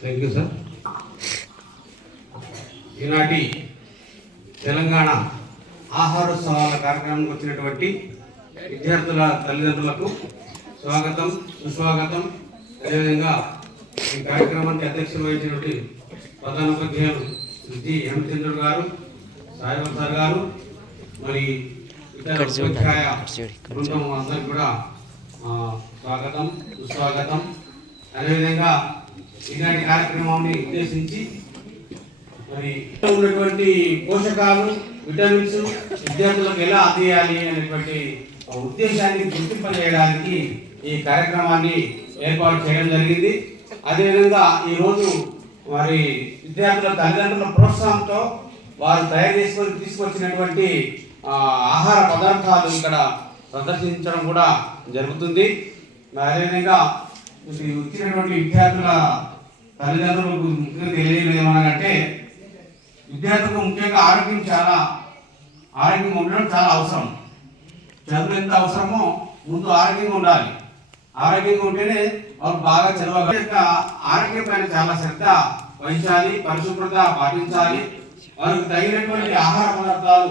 Thank you sir. ఈనాటి తెలంగాణ ఆహారోత్సవాల కార్యక్రమానికి వచ్చినటువంటి విద్యార్థుల తల్లిదండ్రులకు స్వాగతం, సుస్వాగతం. అదేవిధంగా ఈ కార్యక్రమానికి అధ్యక్షత వహించినటువంటి ప్రధానోపాధ్యాయులు జి హేమచంద్రుడు గారు, సాయిబాబు సార్ గారు, మరి ఇతర ఉపాధ్యాయ బృందం అందరికి కూడా స్వాగతం, సుస్వాగతం. అదేవిధంగా ఈనాటి కార్యక్రమాన్ని ఉద్దేశించి మరి ఉన్నటువంటి పోషకాలు, విటమిన్స్ విద్యార్థులకు ఎలా అందియాలి అనేటువంటి ఉద్దేశాన్ని గుర్తింపజేయడానికి ఈ కార్యక్రమాన్ని ఏర్పాటు చేయడం జరిగింది. అదేవిధంగా ఈరోజు మరి విద్యార్థుల తల్లిదండ్రుల ప్రోత్సాహంతో వారు తయారు చేసుకొని తీసుకొచ్చినటువంటి ఆహార పదార్థాలు ఇక్కడ ప్రదర్శించడం కూడా జరుగుతుంది. అదేవిధంగా వచ్చినటువంటి విద్యార్థుల తల్లిదండ్రులకు ముఖ్యంగా తెలియలేదు ఏమనంటే, విద్యార్థులకు ముఖ్యంగా ఆరోగ్యం ఉండడం చాలా అవసరం. చదువు ఎంత అవసరమో ముందు ఆరోగ్యంగా ఉండాలి. ఆరోగ్యంగా ఉంటేనే వాళ్ళు బాగా చదవగల. ఆరోగ్యం పైన చాలా శ్రద్ధ వహించాలి, పరిశుభ్రత పాటించాలి. వారికి తగినటువంటి ఆహార పదార్థాలు